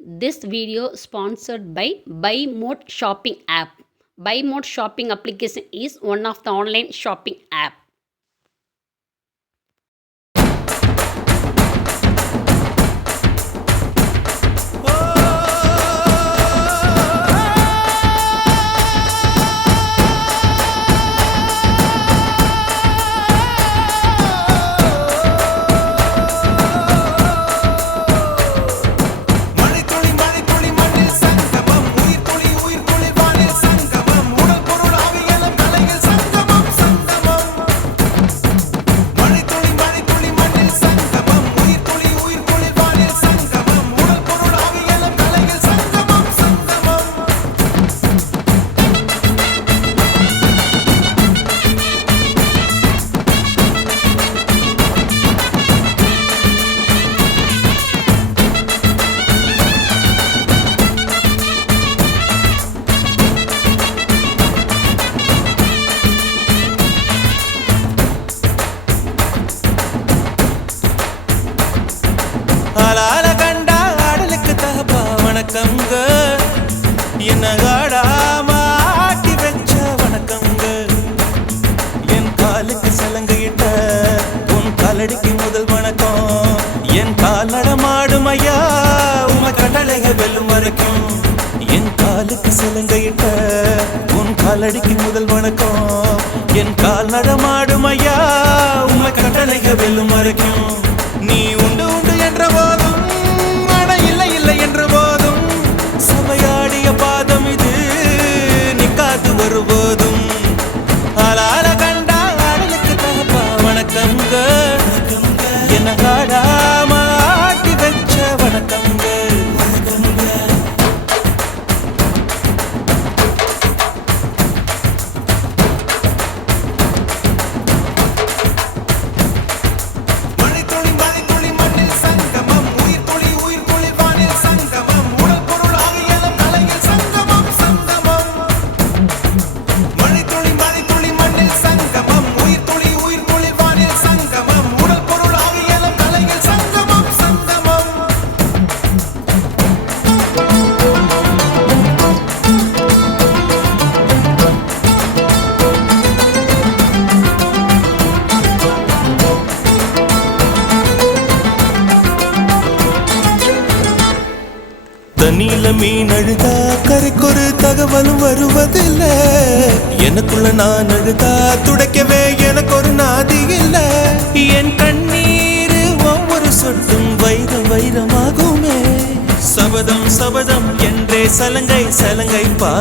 This video sponsored by Buy Mode Shopping app. Buy Mode Shopping application is one of the online shopping app. ஆளால கண்டா ஆடலுக்கு தகப்பா வணக்கங்க, என்ன ஆடாம ஆட்டி வச்ச வணக்கங்க. என் காலுக்கு சலங்கையிட்ட உன் காலடிக்கு முதல் வணக்கம். என் கால் நடமாடும் ஐயா உமை கட்டளைக வெல்லும் வரைக்கும். என் காலுக்கு சலங்கையிட்ட உன் காலடிக்கு முதல் வணக்கம். என் கால் நடமாடும் ஐயா உமை கட்டளைக வெல்லும் வரைக்கும். நீ உண்டு உண்டு என்ற போதும் அட இல்லை இல்லை என்ற போதும் சபையாடிய பாதம் இது நிக்காது வருபோதும். ஆளால கண்டா ஆடலுக்கு தகப்பா வணக்கங்க, என்ன ஆடாம ஆட்டி வச்ச வணக்கங்க. தண்ணியில மீன் அழுதா கரைக்கொரு தகவலும் வருவதில்ல. எனக்குள்ள நான் அழுதா துடைக்கவே எனக்கு ஒரு நாதி இல்ல. என் கண்ணீர் ஒவ்வொரு சொட்டும் வைரம் வைரமாகுமே. சபதம் சபதம் என்றே சலங்கை சலங்கை பா.